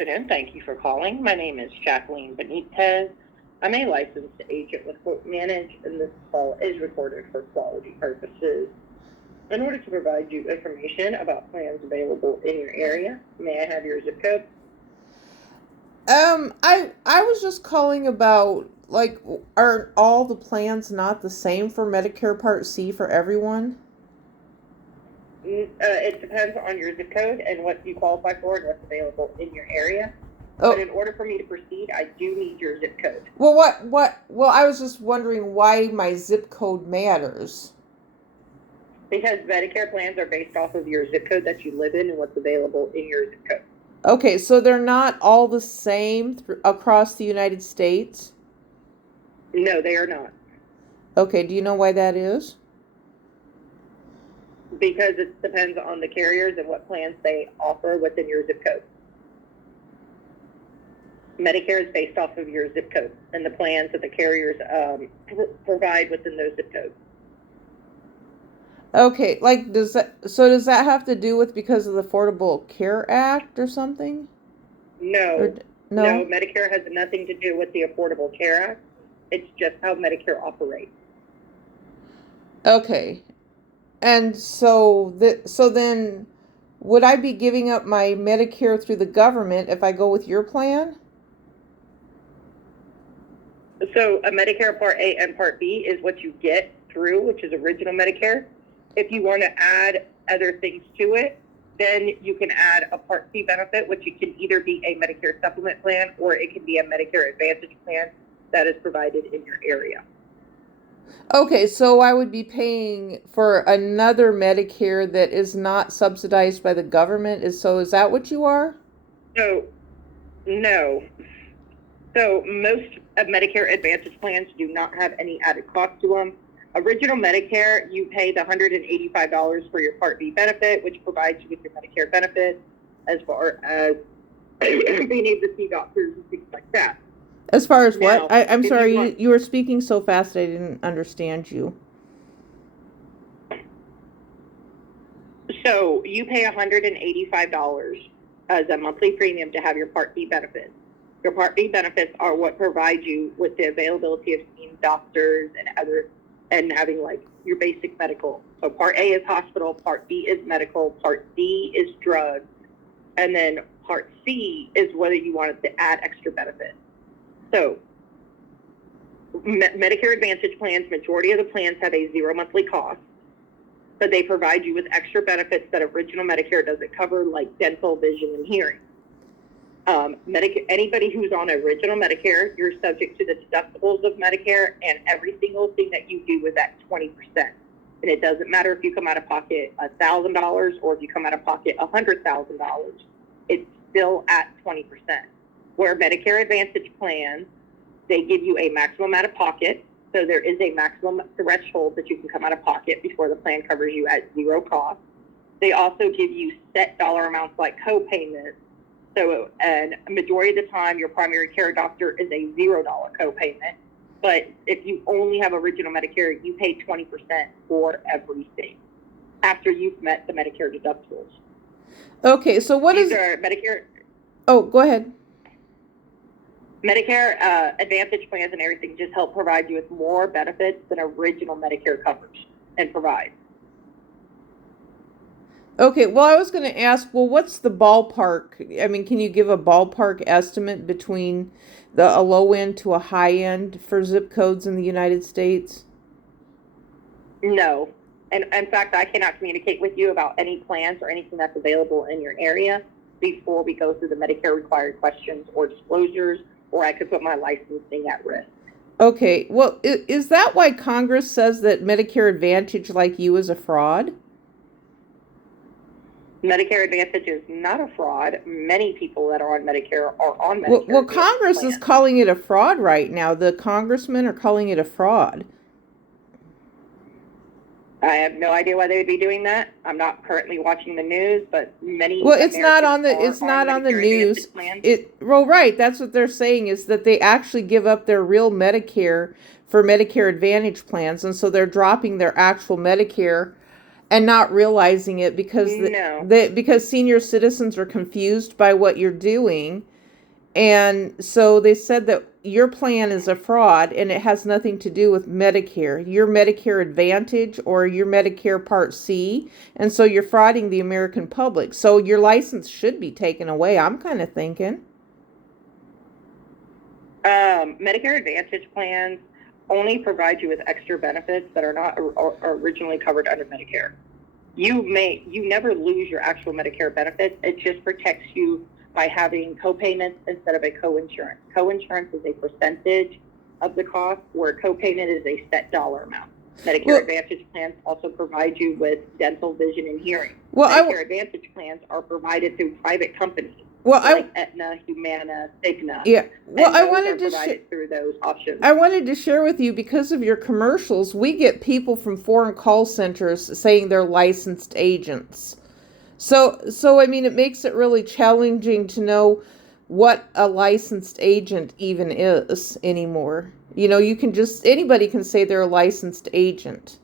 Afternoon. Thank you for calling. My name is Jacqueline Benitez. I'm a licensed agent with Quote Manage, and this call is recorded for quality purposes. In order to provide you information about plans available in your area, may I have your zip code? I was just calling about, like, are all the plans not the same for Medicare Part C for everyone? It depends on your zip code and what you qualify for and what's available in your area. But in order for me to proceed, I do need your zip code. Well, well, I was just wondering why my zip code matters. Because Medicare plans are based off of your zip code that you live in and what's available in your zip code. Okay, so they're not all the same across the United States? No, they are not. Okay, do you know why that is? Because it depends on the carriers and what plans they offer within your zip code. Medicare is based off of your zip code and the plans that the carriers provide within those zip codes. Okay, like, does that have to do with because of the Affordable Care Act or something? No. No, Medicare has nothing to do with the Affordable Care Act. It's just how Medicare operates. Okay. And so then would I be giving up my Medicare through the government if I go with your plan? So a Medicare Part A and Part B is what you get through, which is original Medicare. If you want to add other things to it, then you can add a Part C benefit, which it can either be a Medicare supplement plan or it can be a Medicare Advantage plan that is provided in your area. Okay, so I would be paying for another Medicare that is not subsidized by the government. Is that what you are? No. So most of Medicare Advantage plans do not have any added cost to them. Original Medicare, you pay the $185 for your Part B benefit, which provides you with your Medicare benefits as far as being able to see doctors and things like that. As far as now, what? I'm sorry, you were speaking so fast I didn't understand you. So you pay $185 as a monthly premium to have your Part B benefits. Your Part B benefits are what provide you with the availability of seeing doctors and having like your basic medical. So Part A is hospital, Part B is medical, Part D is drugs, and then Part C is whether you wanted to add extra benefits. So Medicare Advantage plans, majority of the plans have a zero monthly cost, but they provide you with extra benefits that original Medicare doesn't cover, like dental, vision, and hearing. Anybody who's on original Medicare, you're subject to the deductibles of Medicare, and every single thing that you do is at 20%. And it doesn't matter if you come out of pocket $1,000 or if you come out of pocket $100,000, it's still at 20%. Where Medicare Advantage plans, they give you a maximum out of pocket. So there is a maximum threshold that you can come out of pocket before the plan covers you at zero cost. They also give you set dollar amounts like co-payments. So, and a majority of the time, your primary care doctor is a $0 co-payment. But if you only have original Medicare, you pay 20% for everything after you've met the Medicare deductibles. Okay, so These are Medicare? Oh, go ahead. Medicare Advantage plans and everything just help provide you with more benefits than original Medicare covers and provides. Okay, well, I was going to ask, well, what's the ballpark? I mean, can you give a ballpark estimate between a low end to a high end for zip codes in the United States? No. And in fact, I cannot communicate with you about any plans or anything that's available in your area before we go through the Medicare required questions or disclosures, or I could put my licensing at risk. Okay, well, is that why Congress says that Medicare Advantage like you is a fraud? Medicare Advantage is not a fraud. Many people that are on Medicare are on Medicare. Well, Congress is calling it a fraud right now. The congressmen are calling it a fraud. I have no idea why they would be doing that. I'm not currently watching the news, but many. Well, it's not on the news. Right. That's what they're saying, is that they actually give up their real Medicare for Medicare Advantage plans, and so they're dropping their actual Medicare and not realizing it because No. because senior citizens are confused by what you're doing. And so they said that your plan is a fraud and it has nothing to do with Medicare, your Medicare Advantage or your Medicare Part C. And so you're frauding the American public. So your license should be taken away, I'm kind of thinking. Medicare Advantage plans only provide you with extra benefits that are not originally covered under Medicare. You never lose your actual Medicare benefits. It just protects you by having co-payments instead of a co-insurance. Co-insurance is a percentage of the cost, where co-payment is a set dollar amount. Medicare Advantage plans also provide you with dental, vision, and hearing. Medicare Advantage plans are provided through private companies. Like Aetna, Humana, Cigna. Yeah. Well, I wanted through those options. I wanted to share with you, because of your commercials, we get people from foreign call centers saying they're licensed agents. So I mean, it makes it really challenging to know what a licensed agent even is anymore. You know, anybody can say they're a licensed agent.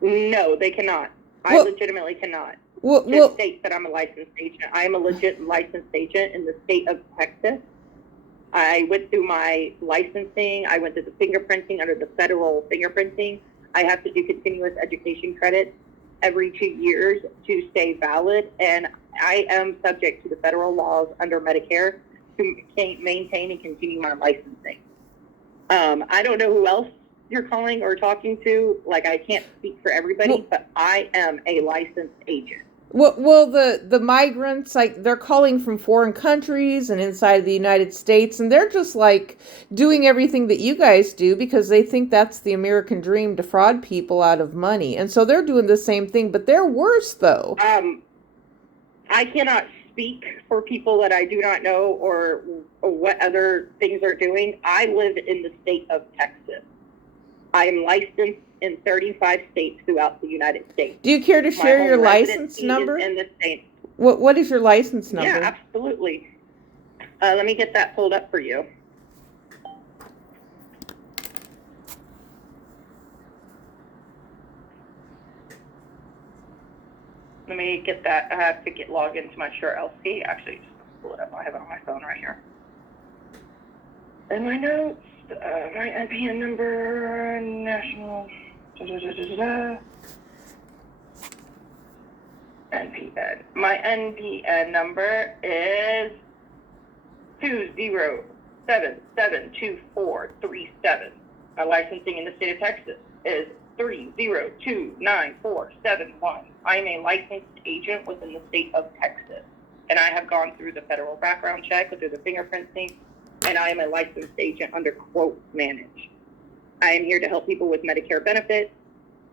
No, they cannot. I legitimately cannot. Just state that I'm a licensed agent. I am a legit licensed agent in the state of Texas. I went through my licensing. I went through the fingerprinting under the federal fingerprinting. I have to do continuous education credits every 2 years to stay valid, and I am subject to the federal laws under Medicare to maintain and continue my licensing. I don't know who else you're calling or talking to. Like, I can't speak for everybody, but I am a licensed agent. Well, the migrants, like, they're calling from foreign countries and inside the United States, and they're just like doing everything that you guys do because they think that's the American dream, to fraud people out of money. And so they're doing the same thing, but they're worse though. I cannot speak for people that I do not know or what other things are doing. I live in the state of Texas. I am licensed in 35 states throughout the United States. Do you care to share your license number? In the state. What is your license number? Yeah, absolutely. Let me get that pulled up for you. Let me get that. I have to log into my Sure LC. Actually, just pull it up. I have it on my phone right here. And my notes, my NPN number, national, NPN. My NPN number is 207-72437. My licensing in the state of Texas is 3029471. I am a licensed agent within the state of Texas, and I have gone through the federal background check, through the fingerprinting, and I am a licensed agent under Quote Manage. I am here to help people with Medicare benefits,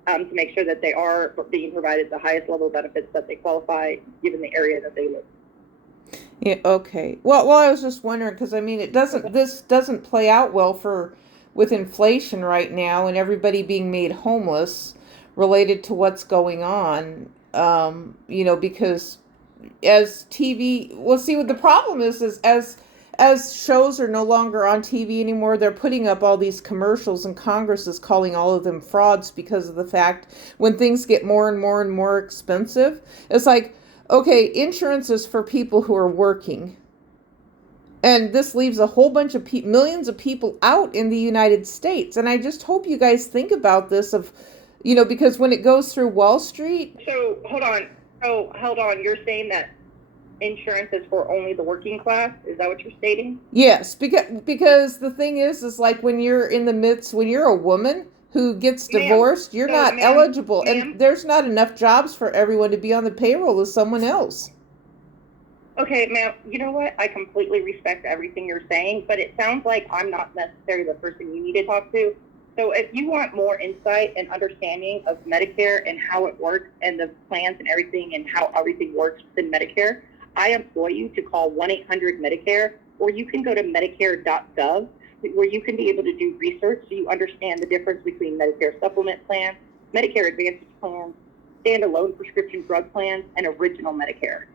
to make sure that they are being provided the highest level of benefits that they qualify, given the area that they live. Yeah. Okay. Well, I was just wondering, because I mean, this doesn't play out well with inflation right now and everybody being made homeless related to what's going on. You know, because as TV, well, see, what the problem is as shows are no longer on TV anymore, they're putting up all these commercials, and Congress is calling all of them frauds because of the fact when things get more and more and more expensive, it's like, okay, insurance is for people who are working. And this leaves a whole bunch of millions of people out in the United States. And I just hope you guys think about this because when it goes through Wall Street. So hold on. You're saying that insurance is for only the working class? Is that what you're stating? Yes, because the thing is like when you're a woman who gets divorced, you're not eligible, and there's not enough jobs for everyone to be on the payroll of someone else. Okay, ma'am, you know what? I completely respect everything you're saying, but it sounds like I'm not necessarily the person you need to talk to. So if you want more insight and understanding of Medicare and how it works and the plans and everything and how everything works within Medicare, I implore you to call 1-800-MEDICARE, or you can go to medicare.gov, where you can be able to do research so you understand the difference between Medicare supplement plans, Medicare Advantage plans, standalone prescription drug plans, and original Medicare.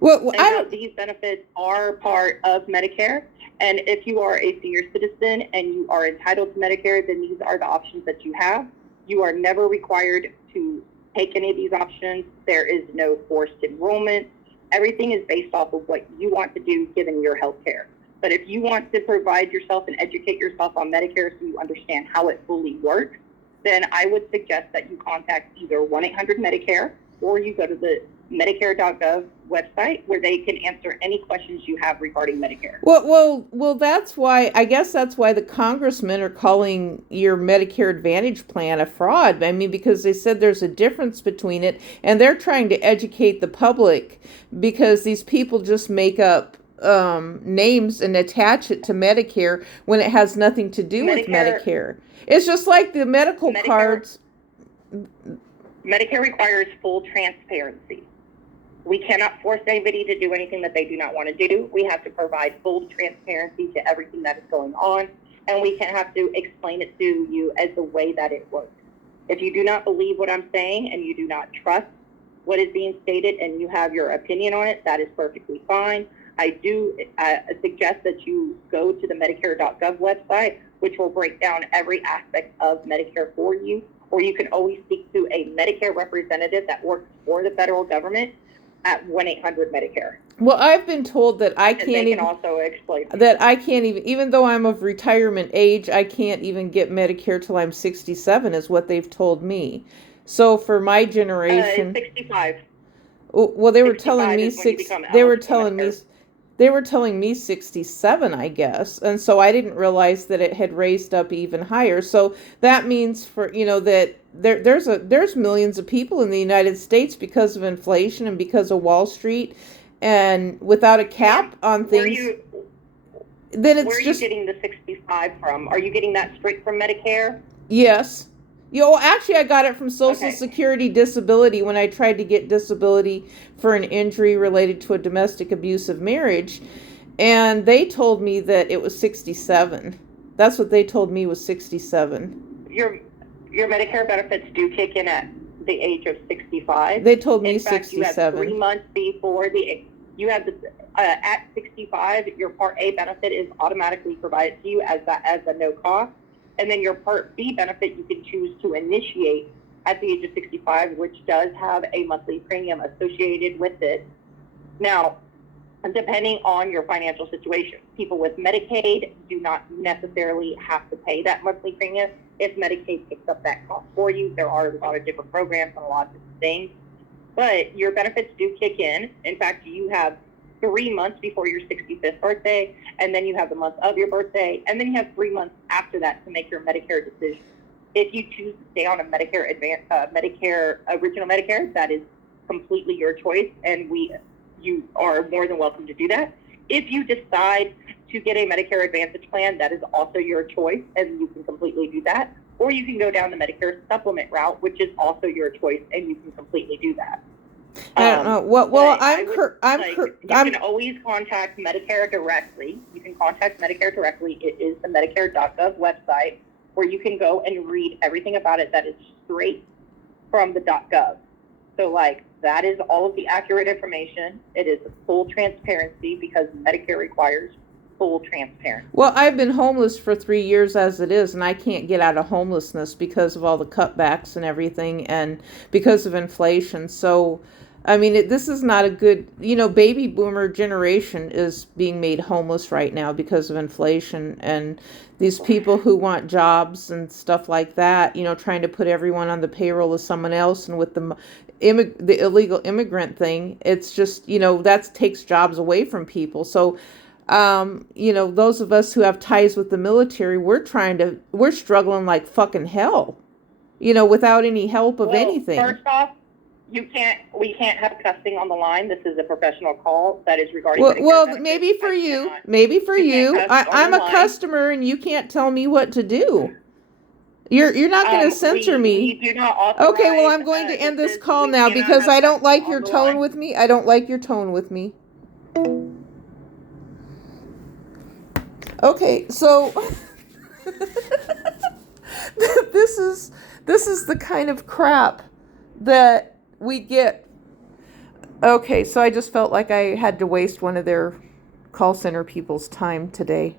Well, And how these benefits are part of Medicare. And if you are a senior citizen and you are entitled to Medicare, then these are the options that you have. You are never required to take any of these options. There is no forced enrollment. Everything is based off of what you want to do given your health care. But if you want to provide yourself and educate yourself on Medicare so you understand how it fully works, then I would suggest that you contact either 1-800-MEDICARE or you go to the Medicare.gov website where they can answer any questions you have regarding Medicare. Well. That's why, I guess that's why the congressmen are calling your Medicare Advantage plan a fraud. I mean, because they said there's a difference between it, and they're trying to educate the public because these people just make up names and attach it to Medicare when it has nothing to do with Medicare. It's just like the medical cards. Medicare requires full transparency. We cannot force anybody to do anything that they do not want to do. We have to provide full transparency to everything that is going on, and we can have to explain it to you as the way that it works. If you do not believe what I'm saying and you do not trust what is being stated and you have your opinion on it, that is perfectly fine. I do suggest that you go to the Medicare.gov website, which will break down every aspect of Medicare for you, or you can always speak to a Medicare representative that works for the federal government at 1-800-MEDICARE. Well, I've been told that I can't even also explain that I can't even though I'm of retirement age, I can't even get Medicare till I'm 67 is what they've told me. So for my generation, 65. Well, they were telling me they were telling me 67, I guess. And so I didn't realize that it had raised up even higher. So that means that there's millions of people in the United States because of inflation and because of Wall Street, and without a cap on things. Then it's where are you getting the 65 from? Are you getting that straight from Medicare? Yes. Actually, I got it from Social Security disability when I tried to get disability for an injury related to a domestic abusive marriage. And they told me that it was 67. That's what they told me was 67. Your Medicare benefits do kick in at the age of 65. They told me in fact, 67. You have 3 months before at 65, your Part A benefit is automatically provided to you as a no cost. And then your Part B benefit you can choose to initiate at the age of 65, which does have a monthly premium associated with it. Now, depending on your financial situation, people with Medicaid do not necessarily have to pay that monthly premium if Medicaid picks up that cost for you. There are a lot of different programs and a lot of different things. But your benefits do kick in. In fact, you have 3 months before your 65th birthday, and then you have the month of your birthday, and then you have 3 months after that to make your Medicare decision. If you choose to stay on a Medicare original Medicare, that is completely your choice, and you are more than welcome to do that. If you decide to get a Medicare Advantage plan, that is also your choice, and you can completely do that. Or you can go down the Medicare supplement route, which is also your choice, and you can completely do that. I don't know. You can always contact Medicare directly. You can contact Medicare directly. It is the Medicare.gov website where you can go and read everything about it that is straight from the .gov. So, that is all of the accurate information. It is full transparency because Medicare requires full transparency. Well, I've been homeless for 3 years as it is, and I can't get out of homelessness because of all the cutbacks and everything, and because of inflation. So, I mean, this is not a good, baby boomer generation is being made homeless right now because of inflation, and these people who want jobs and stuff like that, trying to put everyone on the payroll of someone else, and with the illegal immigrant thing, it's just, that takes jobs away from people. So, those of us who have ties with the military, we're struggling like fucking hell, without any help of anything. First off, we can't have cussing on the line. This is a professional call that is regarding. Maybe for you. I'm a customer and you can't tell me what to do. You're not going to censor me. We do not authorize, okay, well, I'm going to end this call now because I don't like your tone with me. I don't like your tone with me. Okay, so this is the kind of crap that we get. Okay, so I just felt like I had to waste one of their call center people's time today.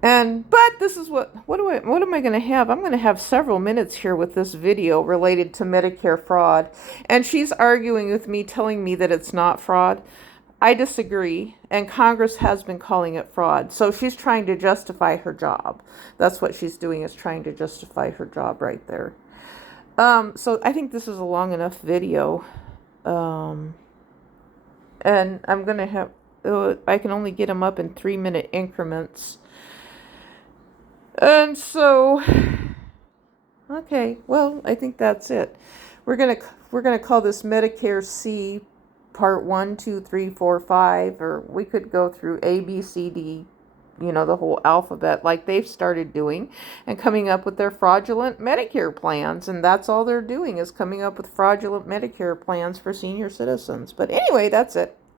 But this is what am I going to have? I'm going to have several minutes here with this video related to Medicare fraud. And she's arguing with me, telling me that it's not fraud. I disagree, and Congress has been calling it fraud. So she's trying to justify her job. That's what she's doing, is trying to justify her job right there. So I think this is a long enough video. And I'm going to have, I can only get them up in 3-minute increments. And so, okay, well, I think that's it. We're gonna call this Medicare C part 1, 2, 3, 4, 5, or we could go through A, B, C, D, the whole alphabet like they've started doing, and coming up with their fraudulent Medicare plans. And that's all they're doing, is coming up with fraudulent Medicare plans for senior citizens. But anyway, that's it.